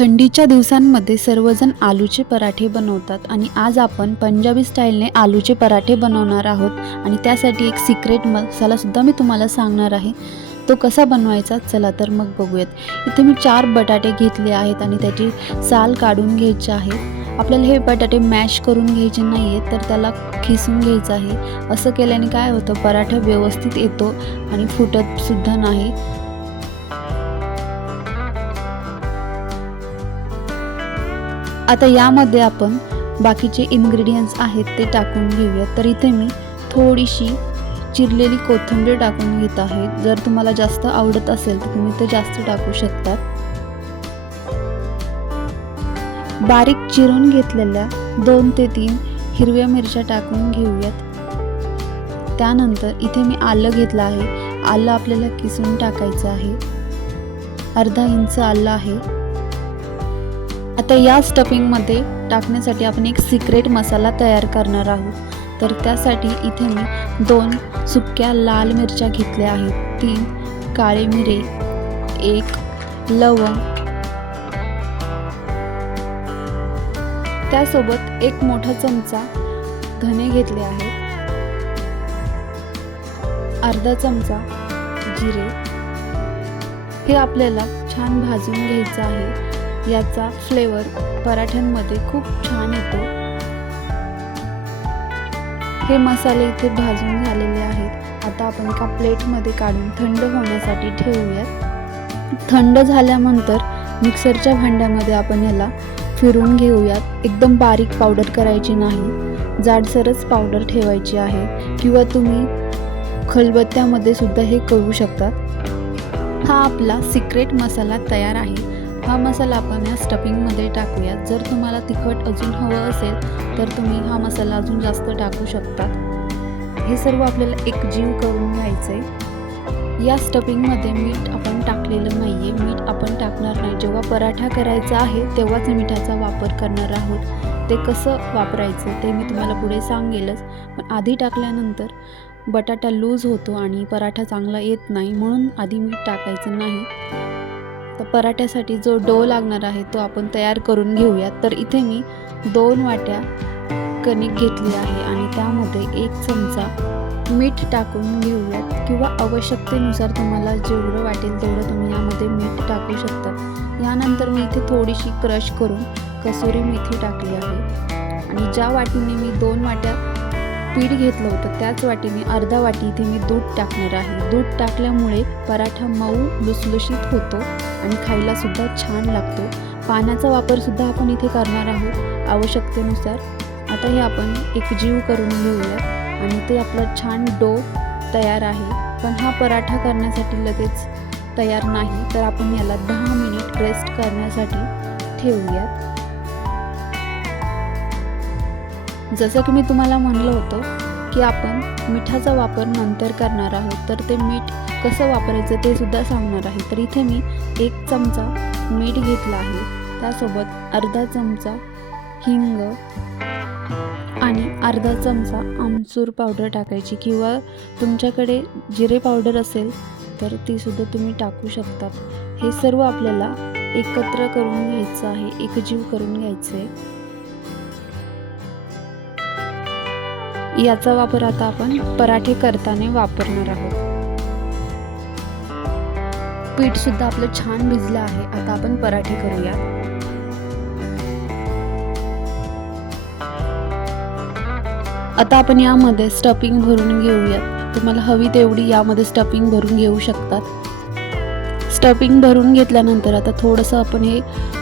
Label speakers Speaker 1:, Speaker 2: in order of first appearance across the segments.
Speaker 1: थंडीच्या दिवसांमध्ये सर्वजण आलूचे पराठे बनवतात आणि आज आपण पंजाबी स्टाईलने आलूचे पराठे बनवणार आहोत आणि त्यासाठी एक सिक्रेट मसालासुद्धा मी तुम्हाला सांगणार आहे. तो कसा बनवायचा चला तर मग बघूयात. इथे मी चार बटाटे घेतले आहेत आणि त्याची साल काढून घ्यायची आहे. आपल्याला हे बटाटे मॅश करून घ्यायचे नाही आहेत तर त्याला खिसून घ्यायचं आहे. असं केल्याने काय होतं? पराठा व्यवस्थित येतो आणि फुटतसुद्धा नाही. आता यामध्ये आपण बाकीचे इन्ग्रेडियंट्स आहेत ते टाकून घेऊयात तर इथे मी थोडीशी चिरलेली कोथिंबीर टाकून घेत आहे. जर तुम्हाला जास्त आवडत असेल तर तुम्ही ते जास्त टाकू शकतात बारीक चिरून घेतलेल्या दोन ते तीन हिरव्या मिरच्या टाकून घेऊयात. त्यानंतर इथे मी आलं घेतलं आहे. आलं आपल्याला किसून टाकायचं आहे. अर्धा इंच आलं आहे. आता या स्टफिंगमध्ये टाकण्यासाठी आपण एक सिक्रेट मसाला तयार करणार आहोत. तर त्यासाठी इथे मी दोन सुक्या लाल मिरच्या घेतल्या आहेत. तीन काळे मिरे एक लवंग. त्यासोबत एक मोठा चमचा धने घेतले आहेत अर्धा चमचा जिरे. हे आपल्याला छान भाजून घ्यायचं आहे. याचा फ्लेवर पराठ्यांमध्ये खूप छान येतो. हे मसाले इथे भाजून झालेले आहेत. आता आपण एका प्लेटमध्ये काढून थंड होण्यासाठी ठेवूयात. थंड झाल्यानंतर मिक्सरच्या भांड्यामध्ये आपण याला फिरून घेऊयात. एकदम बारीक पावडर करायची नाही. जाडसरच पावडर ठेवायची आहे. किंवा तुम्ही खलबत्त्यामध्ये सुद्धा हे करू शकतात हा आपला सिक्रेट मसाला तयार आहे. हा मसाला आपण या स्टफिंगमध्ये टाकूयात. जर तुम्हाला तिखट अजून हवं असेल तर तुम्ही हा मसाला अजून जास्त टाकू शकतात हे सर्व आपल्याला एकजीव करून घ्यायचं आहे या स्टफिंगमध्ये मीठ आपण टाकलेलं नाही आहे मीठ आपण टाकणार नाही. जेव्हा पराठा करायचा आहे तेव्हाच मिठाचा वापर करणार आहोत. ते कसं वापरायचं ते मी तुम्हाला पुढे सांगेलच. पण आधी टाकल्यानंतर बटाटा लूज होतो आणि पराठा चांगला येत नाही म्हणून आधी मीठ टाकायचं नाही. तर पराठ्यासाठी जो डो लागणार आहे तो आपण तयार करून घेऊयात तर इथे मी दोन वाट्या कणिक घेतली आहे आणि त्यामध्ये एक चमचा मीठ टाकून घेऊयात किंवा आवश्यकतेनुसार तुम्हाला जेवढं वाटेल तेवढं तुम्ही यामध्ये मीठ टाकू शकता. यानंतर मी इथे थोडीशी क्रश करून कसुरी मेथी टाकली आहे. आणि ज्या वाटीने मी दोन वाट्या पीठ घेतलं होतं. त्याच वाटीने अर्धा वाटी इथे मी दूध टाकणार आहे. दूध टाकल्यामुळे पराठा मऊ लुसलुशीत होतो आणि खायला सुद्धा छान लागतो. पाण्याचा वापरसुद्धा आपण इथे करणार आहोत आवश्यकतेनुसार. आता हे आपण एकजीव करून घेऊया आणि ते आपलं छान डो तयार आहे. पण हा पराठा करण्यासाठी लगेच तयार नाही. तर आपण याला दहा मिनिट रेस्ट करण्यासाठी ठेवूयात. जसं की मी तुम्हाला म्हणलं होतं की आपण मिठाचा वापर नंतर करणार आहोत तर ते मीठ कसं वापरायचं ते सुद्धा सांगणार आहे. तर इथे मी एक चमचा मीठ घेतला आहे. त्यासोबत अर्धा चमचा हिंग आणि अर्धा चमचा आमचूर पावडर टाकायची किंवा तुमच्याकडे जिरे पावडर असेल तर ती सुद्धा तुम्ही टाकू शकतात. हे सर्व आपल्याला एकत्र करून घ्यायचं आहे एकजीव करून घ्यायचं आहे याचा वापर आता आपण पराठे करताना वापरणार आहोत. पीठ सुद्धा आपलं छान भिजलं आहे. आता आपण पराठे करूया. आता आपण यामध्ये स्टफिंग भरून घेऊयात. तुम्हाला हवी तेवढी यामध्ये स्टफिंग भरून घेऊ शकतात. स्टफिंग भरून घेतल्यानंतर आता थोडंसं आपण हे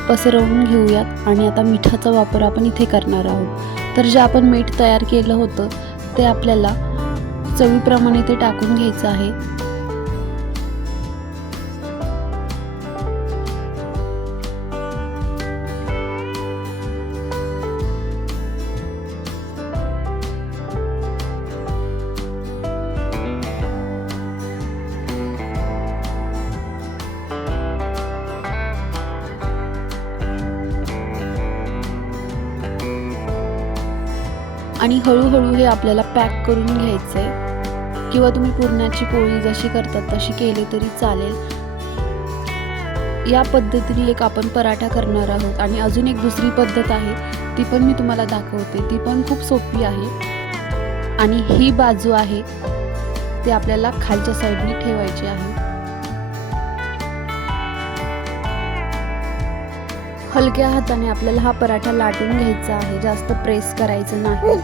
Speaker 1: पसरवून घेऊयात. आणि आता मिठाचा वापर आपण इथे करणार आहोत. तर जे आपण मीठ तयार केलं होतं ते आपल्याला चवीप्रमाणे ते टाकून घ्यायचं आहे. आणि हळूहळू हे आपल्याला पॅक करून घ्यायचं आहे किंवा तुम्ही पुरणाची पोळी जशी करतात तशी केली तरी चालेल. या पद्धतीने एक आपण पराठा करणार आहोत. आणि अजून एक दुसरी पद्धत आहे ती पण मी तुम्हाला दाखवते. ती पण खूप सोपी आहे. आणि ही बाजू आहे ती आपल्याला खालच्या साईडने ठेवायची आहे. हलक्या हाताने आपल्याला हा पराठा लाटून घ्यायचा आहे. जास्त प्रेस करायचं नाही.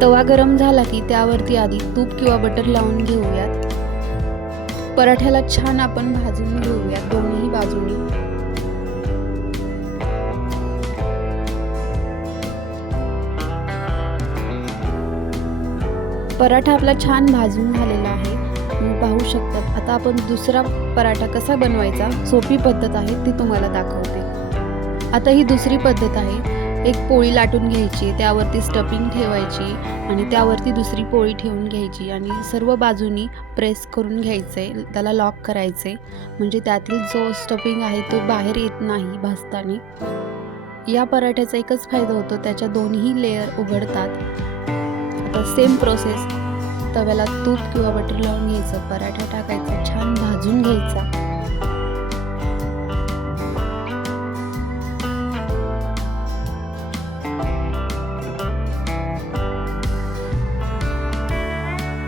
Speaker 1: तवा गरम झाला की त्यावरती आधी तूप किंवा बटर लावून घेऊयात. पराठ्याला छान आपण भाजून घेऊयात दोन्ही बाजूनी. पराठा आपला छान भाजून झालेला आहे. पाहू शकतात. आता आपण दुसरा पराठा कसा बनवायचा सोपी पद्धत आहे ती तुम्हाला दाखवते. आता ही दुसरी पद्धत आहे. एक पोळी लाटून घ्यायची त्यावरती स्टफिंग ठेवायची आणि त्यावरती दुसरी पोळी ठेवून घ्यायची आणि सर्व बाजूनी प्रेस करून घ्यायचे त्याला लॉक करायचे म्हणजे त्यातील जो स्टफिंग आहे तो बाहेर येत नाही भाजताना. या पराठ्याचा एकच फायदा होतो त्याच्या दोन्ही लेअर उघडतात. आता सेम प्रोसेस तव्याला तूप किंवा बटर लावून घ्यायचं पराठा टाकायचा छान भाजून घ्यायचा.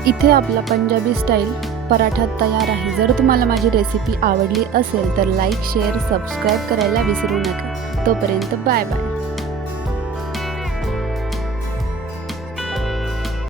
Speaker 1: इथे आपला पंजाबी स्टाईल पराठा तयार आहे. जर तुम्हाला माझी रेसिपी आवडली असेल तर लाईक शेअर सबस्क्राईब करायला विसरू नका. तोपर्यंत बाय बाय